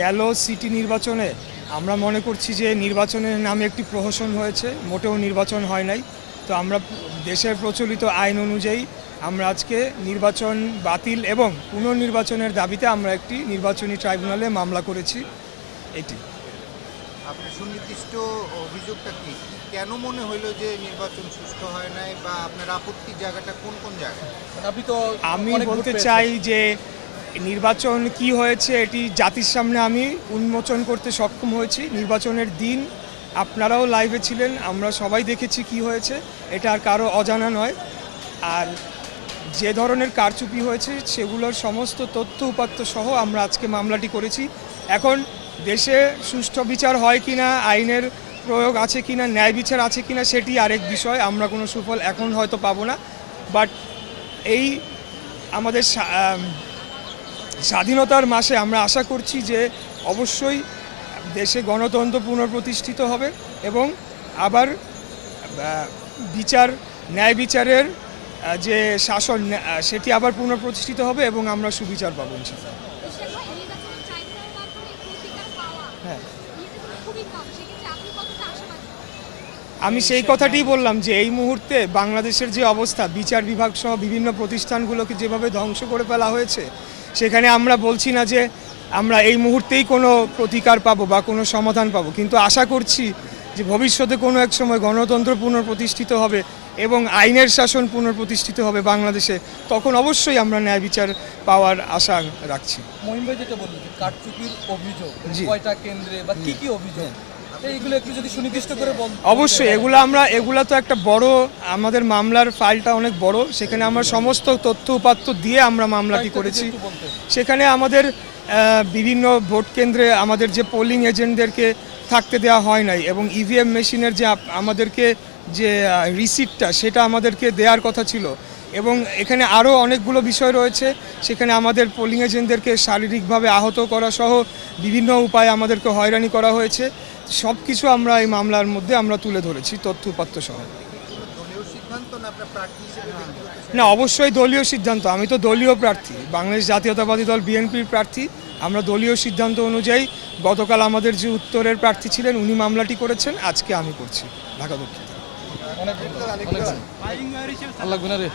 গেল সিটি নির্বাচনে। আমরা মনে করছি যে নির্বাচনের নামে একটি প্রহসন হয়েছে। মোটেও নির্বাচন হয় নাই। তো আমরা দেশের প্রচলিত আইন অনুযায়ী আমরা আজকে নির্বাচন বাতিল এবং পুনর্নির্বাচনের দাবিতে আমরা একটি নির্বাচনী ট্রাইব্যুনালে মামলা করেছি। এটি। আপনার সুনির্দিষ্ট অভিযোগটা কি? কেন মনে হইল যে নির্বাচন সুষ্ঠু হয় নাই বা আপনার আপত্তির জায়গাটা কোন কোন জায়গায়? আপনি তো আমি বলতে চাই যে নির্বাচন কি হয়েছে এটি জাতির সামনে আমি উন্মোচন করতে সক্ষম হয়েছি। নির্বাচনের দিন আপনারাও লাইভে ছিলেন, আমরা সবাই দেখেছি কি হয়েছে, এটা আর কারও অজানা নয়। আর যে ধরনের কারচুপি হয়েছে, সেগুলোর সমস্ত তথ্য উপাত্ত সহ আমরা আজকে মামলাটি করেছি। এখন দেশে সুষ্ঠু বিচার হয় কি না আইনের প্রয়োগ আছে কি না ন্যায় বিচার আছে কিনা, সেটি আরেক বিষয়। আমরা কোনো সুফল এখন হয়তো পাবো না। বাট এই আমাদের স্বা- স্বাধীনতার মাসে আমরা আশা করছি যে অবশ্যই দেশে গণতন্ত্র পুনঃপ্রতিষ্ঠিত হবে এবং আবার বিচার ন্যায় বিচারের যে শাসন সেটি আবার পুনঃপ্রতিষ্ঠিত হবে এবং আমরা সুবিচার পাবো ইনশাল্লাহ হয়। আমি সেই কথাটিই বললাম যে এই মুহূর্তে বাংলাদেশের যে অবস্থা বিচার বিভাগ সহ বিভিন্ন প্রতিষ্ঠানগুলোকে যেভাবে ধ্বংস করে ফেলা হয়েছে সেখানে আমরা বলছি না যে আমরা এই মুহূর্তেই কোনো প্রতিকার পাবো বা কোনো সমাধান পাবো। কিন্তু আশা করছি যে ভবিষ্যতে কোনো এক সময় গণতন্ত্র পুনঃপ্রতিষ্ঠিত হবে এবং আইনের শাসন পুনঃপ্রতিষ্ঠিত হবে বাংলাদেশে তখন অবশ্যই আমরা ন্যায় বিচার পাওয়ার আশা রাখছি। মহিম ভাই যেটা বললেন কারচুপির অভিযোগ কয়টা কেন্দ্রে বা কি কি অভিযোগ? এইগুলো একটু যদি সুনির্দিষ্ট করে বল। অবশ্যই এগুলো আমরা এগুলো তো একটা বড় আমাদের মামলার ফাইলটা অনেক বড় সেখানে আমরা সমস্ত তথ্য উপাত্ত দিয়ে আমরা মামলাটি করেছি। সেখানে আমাদের বিভিন্ন ভোট কেন্দ্রে আমাদের যে পোলিং এজেন্টদেরকে থাকতে দেওয়া হয় নাই এবং ইভিএম মেশিনের যে আমাদেরকে যে রিসিপ্টটা সেটা আমাদেরকে দেওয়ার কথা ছিল। এবং এখানে আরও অনেকগুলো বিষয় রয়েছে। সেখানে আমাদের পোলিং এজেন্টদেরকে শারীরিকভাবে আহত করা সহ বিভিন্ন উপায়ে আমাদেরকে হয়রানি করা হয়েছে। সব কিছু আমরা এই মামলার মধ্যে আমরা তুলে ধরেছি তথ্য উপাত্ত সহ। দলীয় সিদ্ধান্ত না অবশ্যই দলীয় সিদ্ধান্ত। আমি তো দলীয় প্রার্থী। বাংলাদেশ জাতীয়তাবাদী দল বিএনপির প্রার্থী। আমরা দলীয় সিদ্ধান্ত অনুযায়ী গতকাল আমাদের যে উত্তরের প্রার্থী ছিলেন উনি মামলাটি করেছেন। আজকে আমি করছি ঢাকা দক্ষিণ। আল্লাহ গুনারে